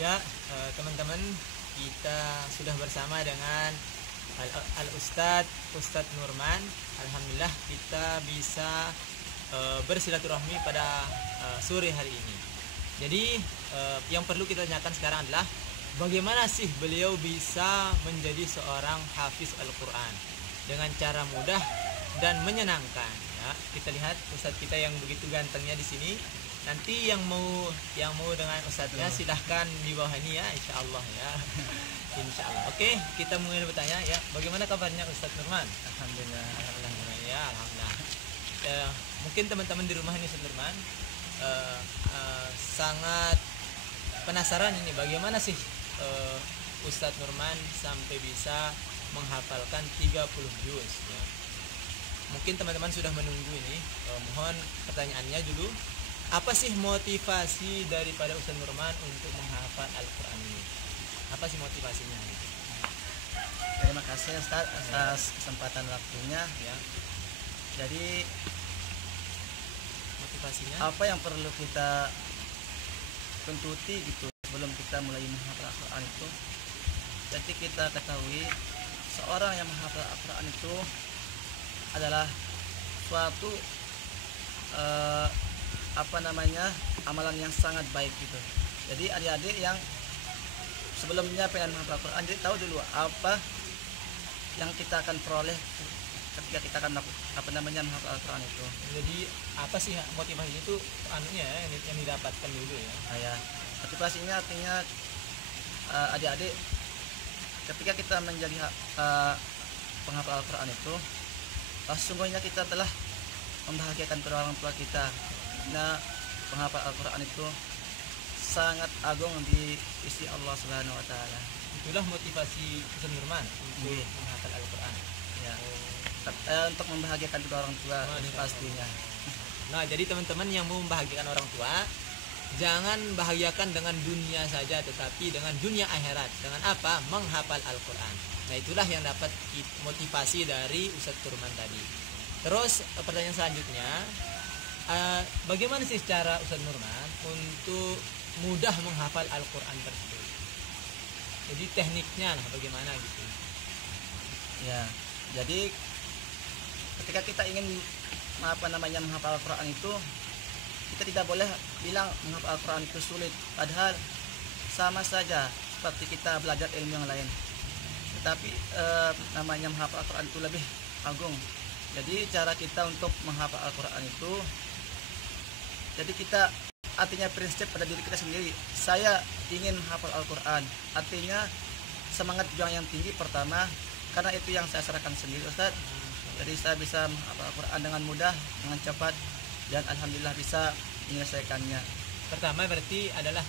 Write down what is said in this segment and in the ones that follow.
Ya, teman-teman, kita sudah bersama dengan Ustadz Nurman. Alhamdulillah kita bisa bersilaturahmi pada sore hari ini. Jadi yang perlu kita tanyakan sekarang adalah bagaimana sih beliau bisa menjadi seorang hafiz Al-Quran dengan cara mudah dan menyenangkan. Ya, kita lihat Ustadz kita yang begitu gantengnya di sini. Nanti yang mau dengan Ustadznya silahkan di bawah ini ya, insya Allah ya. Insya Allah. Oke, kita mulai bertanya ya. Bagaimana kabarnya Ustadz Nurman? Alhamdulillah. Alhamdulillah ya, alhamdulillah. Mungkin teman-teman di rumah ini Ustadz Nurman sangat penasaran ini bagaimana sih Ustadz Nurman sampai bisa menghafalkan 30 juz ya. Mungkin teman-teman sudah menunggu ini. Mohon pertanyaannya dulu. Apa sih motivasi daripada Ustadz Nurman untuk menghafal Al-Quran ini? Apa sih motivasinya? Terima kasih Ustaz atas kesempatan waktunya ya. Jadi Motivasinya? apa yang perlu kita tuntuti gitu sebelum kita mulai menghafal Al-Quran itu? Jadi kita ketahui seorang yang menghafal Al-Quran itu adalah suatu amalan yang sangat baik gitu. Jadi adik-adik yang sebelumnya pengen menghafal Al-Quran, jadi tahu dulu apa yang kita akan peroleh ketika kita akan menghafal Al-Quran itu. Jadi apa sih motivasinya itu yang didapatkan dulu ya? Motivasinya artinya adik-adik ketika kita menjadi penghafal Al-Quran itu, sesungguhnya kita telah membahagiakan kedua orang tua kita. Nah, penghafal Al-Quran itu sangat agung di sisi Allah Subhanahu wa taala. Itulah motivasi Ustadz Nurman untuk menghafal Al-Quran. Ya. Untuk membahagiakan kedua orang tua pastinya. Nah, jadi teman-teman yang mau membahagiakan orang tua, jangan bahagiakan dengan dunia saja, tetapi dengan dunia akhirat. Dengan apa? Menghafal Al-Quran. Nah, itulah yang dapat motivasi dari Ustadz Nurman tadi. Terus pertanyaan selanjutnya, bagaimana sih cara Ustadz Nurman untuk mudah menghafal Al-Quran tersebut? Jadi tekniknya lah bagaimana gitu? Ya, jadi ketika kita ingin menghafal Al-Quran itu, kita tidak boleh bilang menghafal Al-Quran itu sulit, padahal sama saja seperti kita belajar ilmu yang lain. Tetapi menghafal Al-Quran itu lebih agung. Jadi cara kita untuk menghafal Al-Quran itu, jadi kita artinya prinsip pada diri kita sendiri. Saya ingin menghafal Al-Quran, artinya semangat juang yang tinggi pertama, karena itu yang saya serahkan sendiri Ustaz. Jadi saya bisa menghafal Al-Quran dengan mudah, dengan cepat, dan alhamdulillah bisa menyelesaikannya. Pertama berarti adalah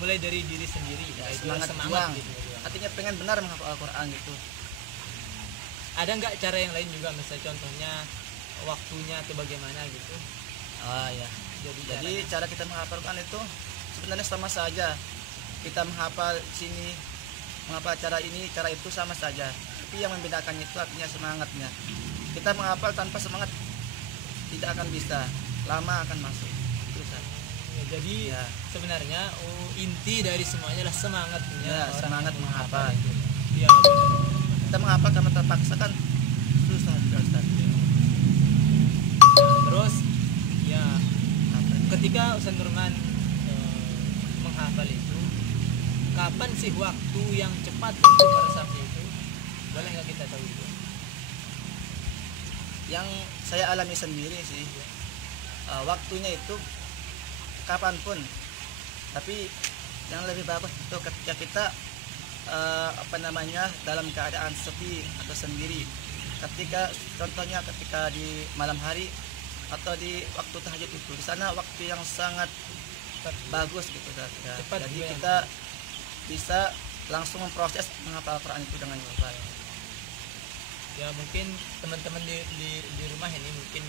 mulai dari diri sendiri ya, semangat juang gitu. Artinya pengen benar menghafal Al-Quran gitu. Ada nggak cara yang lain juga, misalnya contohnya waktunya atau bagaimana gitu? Ya. Jadi cara kita menghafal Al-Quran itu sebenarnya sama saja. Kita menghafal sini, menghafal cara ini, cara itu sama saja. Tapi yang membedakannya itu artinya semangatnya. Kita menghafal tanpa semangat tidak akan bisa, lama akan masuk. Jadi sebenarnya inti dari semuanya adalah semangatnya. Semangat menghafal. Ya, kita menghafal karena terpaksa kan susah juga Ustaz. Terus ya ketika Ustadz Nurman menghafal itu, kapan sih waktu yang cepat untuk meresapnya itu? Boleh nggak kita tahu itu? Yang saya alami sendiri sih, waktunya itu kapanpun. Tapi yang lebih bagus itu ketika kita dalam keadaan sepi atau sendiri. Contohnya ketika di malam hari atau di waktu tahajud itu, di sana waktu yang sangat bagus gitu ya. Jadi kita bisa langsung memproses menghafal Al-Quran itu dengan cepat. Ya mungkin teman-teman di rumah ini mungkin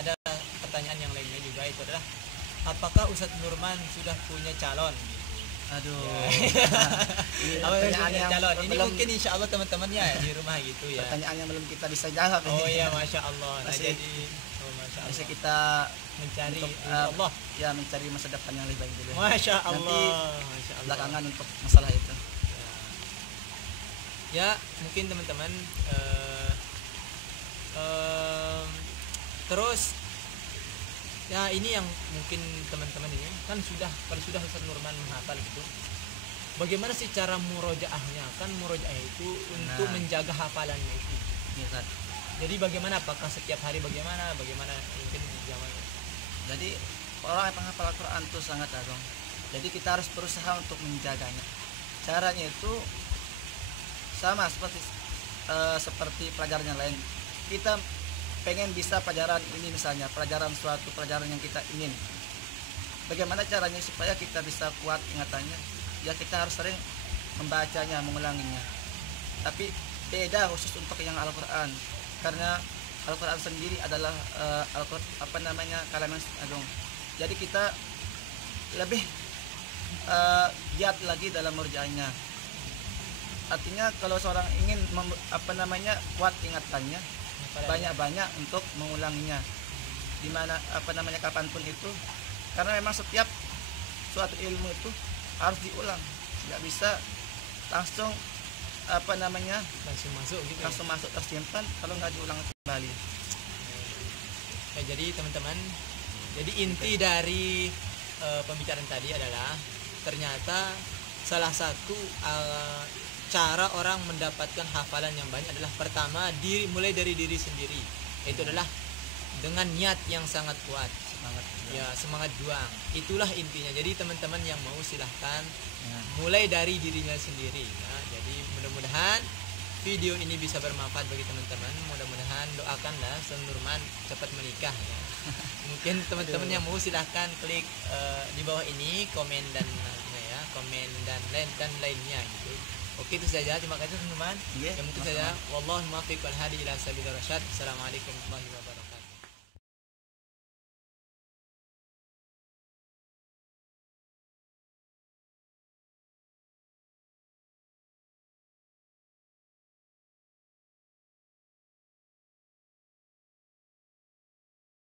ada pertanyaan yang lainnya juga, itu adalah apakah Ustadz Nurman sudah punya calon gitu? Aduh. Ini Apa pertanyaan yang calon? Ini belum mungkin insya Allah teman-temannya di rumah gitu ya. pertanyaan yang belum kita bisa jawab. Oh ini. iya, masya Allah. Nah, Masih- jadi, oh masya Masih Allah. kita Mencari untuk, ridho Allah. ya mencari masa depan yang lebih baik dulu. Masya Nanti Allah. Masya Allah. belakangan untuk masalah itu. Ya, mungkin teman-teman terus ya ini yang mungkin teman-teman ini kan kalau sudah Ustaz Nurman menghafal gitu, bagaimana sih cara murojaahnya? Kan murojaah itu untuk Nah. menjaga hafalannya itu. Iya, Ustaz. Jadi bagaimana, apakah setiap hari bagaimana mungkin zaman Jadi orang yang penghafal Al-Quran itu sangat agung. Jadi kita harus berusaha untuk menjaganya. Caranya itu sama seperti pelajaran yang lain. Kita pengen bisa pelajaran ini, misalnya suatu pelajaran yang kita ingin. Bagaimana caranya supaya kita bisa kuat ingatannya? Ya kita harus sering membacanya, mengulanginya. Tapi beda khusus untuk yang Al-Quran, karena Al-Quran sendiri adalah kalam yang agung. Jadi kita lebih giat lagi dalam merjaannya. Artinya kalau seorang ingin kuat ingatannya, banyak-banyak untuk mengulanginya, dimana kapanpun itu, karena memang setiap suatu ilmu itu harus diulang, nggak bisa langsung langsung masuk gitu. langsung masuk tersimpan kalau nggak diulang kembali. Ya, jadi teman-teman, jadi inti dari pembicaraan tadi adalah ternyata salah satu cara orang mendapatkan hafalan yang banyak adalah pertama mulai dari diri sendiri. Itu adalah dengan niat yang sangat kuat, semangat juang. Itulah intinya. Jadi teman-teman yang mau silahkan mulai dari dirinya sendiri ya. Jadi mudah-mudahan video ini bisa bermanfaat bagi teman-teman. Mudah-mudahan doakanlah Ustaz Nurman cepat menikah ya. Mungkin teman-teman yang mau silahkan klik di bawah ini komen dan lainnya gitu. Oke, itu saja. Terima kasih teman-teman. Iya, Yang mungkin saja. Wallahu muwaffiq wal hadi ila sabilir rasyad. Assalamualaikum warahmatullahi wabarakatuh.